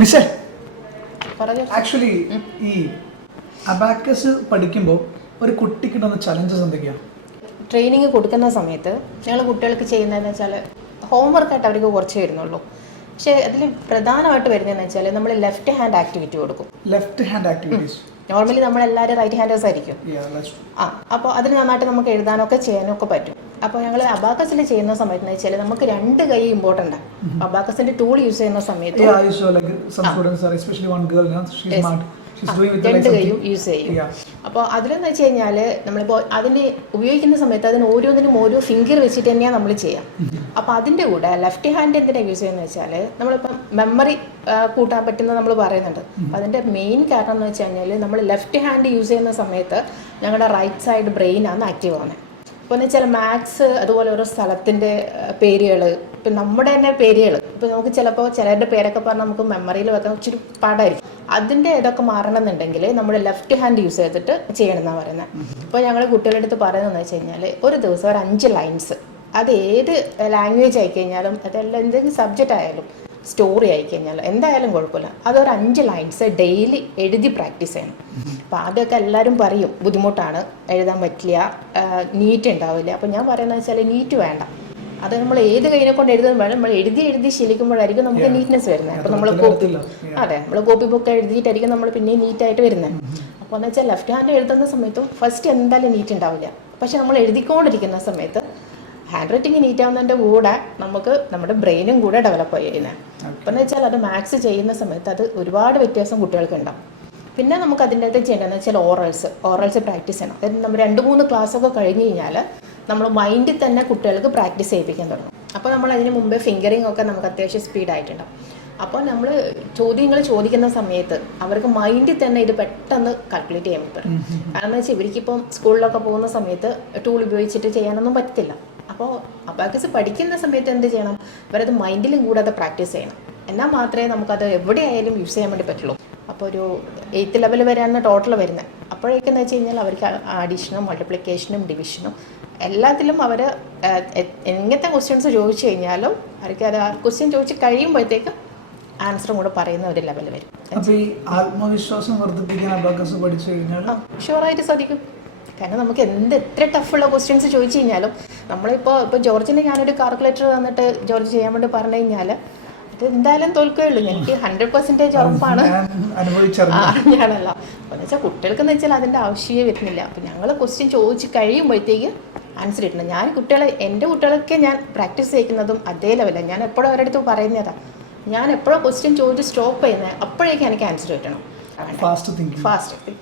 മിസ്സേ, ആക്ച്വലി ഈ അബാക്കസ് പഠിക്കുമ്പോൾ ഒരു കുട്ടിക്കിടുന്ന ചലഞ്ചസ് എന്തൊക്കെയാണ്? ട്രെയിനിങ് കൊടുക്കുന്ന സമയത്ത് ഞങ്ങൾ കുട്ടികൾക്ക് ചെയ്യുന്നതെന്ന് വെച്ചാൽ ഹോംവർക്കായിട്ട് അവർക്ക് കുറച്ച് വരുന്നുള്ളൂ. പക്ഷേ അതിൽ പ്രധാനമായിട്ട് വരുന്നതെന്ന് വെച്ചാൽ നമ്മൾ ലെഫ്റ്റ് ഹാൻഡ് ആക്ടിവിറ്റി കൊടുക്കും. ലെഫ്റ്റ് ഹാൻഡ് ആക്ടിവിറ്റീസ് നോർമലി നമ്മളെല്ലാവരും റൈറ്റ് ഹാൻഡേഴ്സ് ആയിരിക്കും. അപ്പോൾ അതിന് നന്നായിട്ട് നമുക്ക് എഴുതാനൊക്കെ ചെയ്യാനൊക്കെ പറ്റും. അപ്പോൾ ഞങ്ങൾ അബാക്കസിൽ ചെയ്യുന്ന സമയത്ത് എന്ന് വെച്ചാൽ നമുക്ക് 2 കൈ ഇമ്പോർട്ടൻ്റ് ആണ്. അബാക്കസിന്റെ ടൂൾ യൂസ് ചെയ്യുന്ന സമയത്ത് 2 കൈയും യൂസ് ചെയ്യും. അപ്പോൾ അതിലെന്ന് വെച്ച് കഴിഞ്ഞാൽ നമ്മളിപ്പോൾ അതിന് ഉപയോഗിക്കുന്ന സമയത്ത് അതിന് ഓരോന്നിനും ഓരോ ഫിംഗർ വെച്ചിട്ട് തന്നെയാണ് നമ്മൾ ചെയ്യാം. അപ്പോൾ അതിൻ്റെ കൂടെ ലെഫ്റ്റ് ഹാൻഡ് എന്തിനാണ് യൂസ് ചെയ്യുന്നത് വെച്ചാൽ നമ്മളിപ്പം മെമ്മറി കൂട്ടാൻ പറ്റുന്ന നമ്മൾ പറയുന്നുണ്ട്. അപ്പോൾ അതിൻ്റെ മെയിൻ കാരണം എന്ന് വെച്ച് കഴിഞ്ഞാൽ നമ്മൾ ലെഫ്റ്റ് ഹാൻഡ് യൂസ് ചെയ്യുന്ന സമയത്ത് ഞങ്ങളുടെ റൈറ്റ് സൈഡ് ബ്രെയിനാണ് ആക്റ്റീവ് ആവുന്നത്. അപ്പോൾ എന്ന് വെച്ചാൽ മാത്സ് അതുപോലെ ഓരോ സ്ഥലത്തിൻ്റെ പേരുകൾ, ഇപ്പം നമ്മുടെ തന്നെ പേരുകൾ, ഇപ്പം നമുക്ക് ചിലപ്പോൾ ചിലരുടെ പേരൊക്കെ പറഞ്ഞാൽ നമുക്ക് മെമ്മറിയിൽ വെക്കാൻ ഇച്ചിരി പാടായിരിക്കും. അതിൻ്റെ ഇതൊക്കെ മാറണമെന്നുണ്ടെങ്കിൽ നമ്മൾ ലെഫ്റ്റ് ഹാൻഡ് യൂസ് ചെയ്തിട്ട് ചെയ്യണമെന്നാണ് പറയുന്നത്. അപ്പോൾ ഞങ്ങൾ കുട്ടികളുടെ അടുത്ത് പറയുന്നതെന്ന് വെച്ച് കഴിഞ്ഞാൽ ഒരു ദിവസം ഒരു 5 ലൈൻസ്, അത് ഏത് ലാംഗ്വേജ് ആയിക്കഴിഞ്ഞാലും അതെല്ലാം എന്തെങ്കിലും സബ്ജക്റ്റ് ആയാലും സ്റ്റോറി ആയിക്കഴിഞ്ഞാലും എന്തായാലും കുഴപ്പമില്ല, അതൊരു 5 ലൈൻസ് ഡെയിലി എഴുതി പ്രാക്ടീസ് ചെയ്യണം. അപ്പോൾ ആദ്യമൊക്കെ എല്ലാവരും പറയും ബുദ്ധിമുട്ടാണ്, എഴുതാൻ പറ്റില്ല, നീറ്റ് ഉണ്ടാവില്ല. അപ്പോൾ ഞാൻ പറയുന്നത് വെച്ചാൽ നീറ്റ് വേണ്ട, അത് നമ്മൾ ഏത് കൈനെ കൊണ്ട് എഴുതാൻ വേണം, നമ്മൾ എഴുതി ശീലിക്കുമ്പോഴായിരിക്കും നമുക്ക് നീറ്റ്നെസ് വരുന്നത്. അപ്പോൾ നമ്മൾ നമ്മൾ കോപ്പി ബുക്ക് എഴുതിയിട്ടായിരിക്കും നമ്മൾ പിന്നെ നീറ്റായിട്ട് വരുന്നത്. അപ്പോൾ എന്ന് വെച്ചാൽ ലെഫ്റ്റ് ഹാൻഡ് എഴുതുന്ന സമയത്തും ഫസ്റ്റ് എന്തായാലും നീറ്റ് ഉണ്ടാവില്ല. പക്ഷെ നമ്മൾ എഴുതിക്കൊണ്ടിരിക്കുന്ന സമയത്ത് ഹാൻഡ് റൈറ്റിംഗ് നീറ്റ് ആവുന്നതിൻ്റെ കൂടെ നമുക്ക് നമ്മുടെ ബ്രെയിനും കൂടെ ഡെവലപ്പ് ചെയ്യുന്നത്. അപ്പോൾ എന്ന് വെച്ചാൽ അത് മാത്സ് ചെയ്യുന്ന സമയത്ത് അത് ഒരുപാട് വ്യത്യാസം കുട്ടികൾക്ക് ഉണ്ടാവും. പിന്നെ നമുക്ക് അതിൻ്റെ അകത്ത് ചെയ്യേണ്ടതെന്ന് വെച്ചാൽ ഓറൽസ് പ്രാക്ടീസ് ചെയ്യണം. അതായത് നമ്മൾ 2-3 ക്ലാസ്സൊക്കെ കഴിഞ്ഞ് കഴിഞ്ഞാൽ നമ്മൾ മൈൻഡിൽ തന്നെ കുട്ടികൾക്ക് പ്രാക്ടീസ് ചെയ്യിപ്പിക്കാൻ തുടങ്ങും. അപ്പോൾ നമ്മൾ അതിന് മുമ്പേ ഫിംഗറിംഗ് ഒക്കെ നമുക്ക് അത്യാവശ്യം സ്പീഡായിട്ടുണ്ടാവും. അപ്പോൾ നമ്മൾ ചോദ്യങ്ങൾ ചോദിക്കുന്ന സമയത്ത് അവർക്ക് മൈൻഡിൽ തന്നെ ഇത് പെട്ടെന്ന് കാൽക്കുലേറ്റ് ചെയ്യാൻ പറ്റും. കാരണം എന്ന് വെച്ചാൽ ഇവർക്കിപ്പം സ്കൂളിലൊക്കെ പോകുന്ന സമയത്ത് ടൂൾ ഉപയോഗിച്ചിട്ട് ചെയ്യാനൊന്നും പറ്റില്ല. അപ്പോൾ അബാക്കസ് പഠിക്കുന്ന സമയത്ത് എന്ത് ചെയ്യണം, ഇവരത് മൈൻഡിലും കൂടെ അത് പ്രാക്ടീസ് ചെയ്യണം. എന്നാൽ മാത്രമേ നമുക്കത് എവിടെയായാലും യൂസ് ചെയ്യാൻ വേണ്ടി പറ്റുള്ളൂ. അപ്പോൾ ഒരു 8th ലെവൽ വരെയാണ് ടോട്ടൽ വരുന്നത്. അപ്പോഴേക്കെന്ന് വെച്ച് കഴിഞ്ഞാൽ അവർക്ക് അഡീഷനും മൾട്ടിപ്ലിക്കേഷനും ഡിവിഷനും എല്ലാത്തിലും അവർ എങ്ങനത്തെ ക്വസ്റ്റ്യൻസ് ചോദിച്ചു കഴിഞ്ഞാലും അവർക്ക് അത് ക്വസ്റ്റ്യൻ ചോദിച്ച് കഴിയുമ്പോഴത്തേക്കും ആൻസറും കൂടെ പറയുന്ന ഒരു ലെവൽ വരും. അപ്പോൾ ഈ ആത്മവിശ്വാസം വർദ്ധിപ്പിക്കാൻ അബാക്കസ് പഠിച്ചു കഴിഞ്ഞാൽ ഷുവറായിട്ട് സാധിക്കും. കാരണം നമുക്ക് എത്ര ടഫുള്ള ക്വസ്റ്റ്യൻസ് ചോദിച്ചു കഴിഞ്ഞാലും ഇപ്പോൾ ജോർജിന് ഞാനൊരു കാൽക്കുലേറ്റർ തന്നിട്ട് ജോർജ് ചെയ്യാൻ വേണ്ടി പറഞ്ഞു കഴിഞ്ഞാൽ അത് എന്തായാലും തോൽക്കുകയുള്ളൂ. എനിക്ക് 100% ഉറപ്പാണ് ഞാനല്ല. അപ്പോൾ എന്ന് വെച്ചാൽ കുട്ടികൾക്കെന്ന് വെച്ചാൽ അതിൻ്റെ ആവശ്യമേ വരുന്നില്ല. അപ്പോൾ ഞങ്ങൾ ക്വസ്റ്റ്യൻ ചോദിച്ച് കഴിയുമ്പോഴത്തേക്ക് ആൻസർ കിട്ടണം. എൻ്റെ കുട്ടികളൊക്കെ ഞാൻ പ്രാക്ടീസ് ചെയ്യിക്കുന്നതും അതേ ലെവലാണ്. ഞാൻ എപ്പോഴും അവരുടെ അടുത്ത് പറയുന്നതാണ്, ഞാൻ എപ്പോഴും ക്വസ്റ്റ്യൻ ചോദിച്ച് സ്റ്റോപ്പ് ചെയ്യുന്നത് അപ്പോഴേക്കും എനിക്ക് ആൻസർ കിട്ടണം. ഫാസ്റ്റ്